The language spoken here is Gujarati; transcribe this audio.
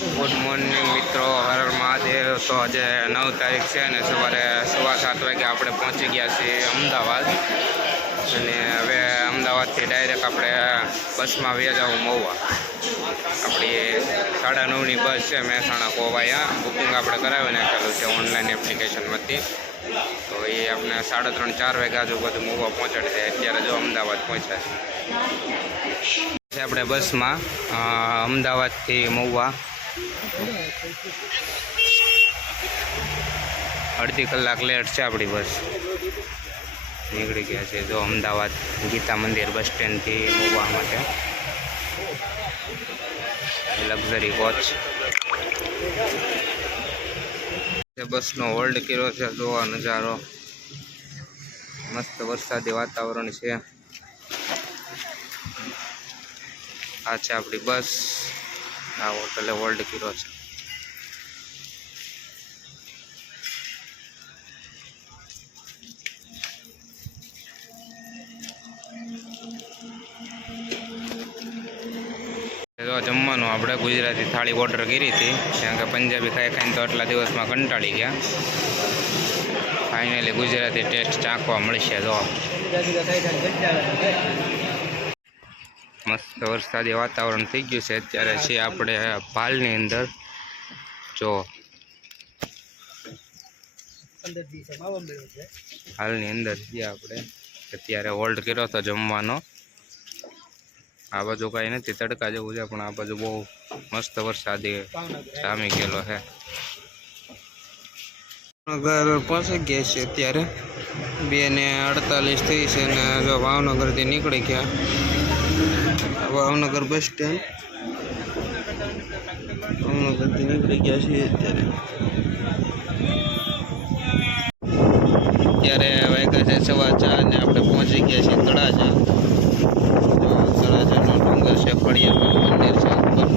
ગુડ મોર્નિંગ મિત્રો, હર હર મહાદેવ। તો આજે 9 તારીખ છે અને સવારે 7:15 વાગે આપણે પહોંચી ગયા છીએ અમદાવાદ। અને હવે અમદાવાદથી ડાયરેક્ટ આપણે બસમાં વ્યા જવું મહુવા। આપણી 9:30ની બસ છે મહેસાણા કોવાયા। બુકિંગ આપણે કરાવી નાખેલું છે ઓનલાઈન એપ્લિકેશનમાંથી। તો એ આપણે 3:30-4 વાગે આજુબાજુ મહુવા પહોંચાડી દે। અત્યારે જો અમદાવાદ પહોંચ્યા છે આપણે બસમાં અમદાવાદથી મહુવા। અડધી કલાક લેટ છે આપણી બસ। નીકળી ગયા છે જો અમદાવાદ ગીતા મંદિર બસ સ્ટેન્ડથી મહુવા માટે લક્ઝરી કોચ। બસનો હોલ્ડ કર્યો છે, જોવા નજારો મસ્ત વરસાદી વાતાવરણ છે। આ છે આપણી બસ, આ હોટલે હોલ્ડ કર્યો છે। જો જમવાનું આપણે ગુજરાતી થાળી ઓર્ડર કરી હતી, કારણ કે પંજાબી ખાઈ ખાઈને તો આટલા દિવસમાં કંટાળી ગયા। ફાઇનલી ગુજરાતી ટેસ્ટ ચાખવા મળશે। જો મસ્ત વરસાદી વાતાવરણ થઈ ગયું છે। અત્યારે છીએ આપણે પાલની અંદર। જો હાલની અંદર છીએ આપણે। અત્યારે હોલ્ડ કર્યો હતો જમવાનો। આ બાજુ કાંઈ નથી, તડકા જેવું છે, પણ આ બાજુ બહુ મસ્ત વરસાદી જામી ગયેલો છે। ભાવનગર પહોંચી ગયા છે અત્યારે 2:48 થઈ છે ને જો ભાવનગરથી નીકળી ગયા। ભાવનગર બસ સ્ટેન્ડ, ભાવનગરથી નીકળી ગયા છીએ અત્યારે વાગ્યા છે 4:15 ને આપણે પહોંચી ગયા છીએ તળાજા। તળાજાનો ડુંગર છે, ફળિયાનું મંદિર છે ઉપર।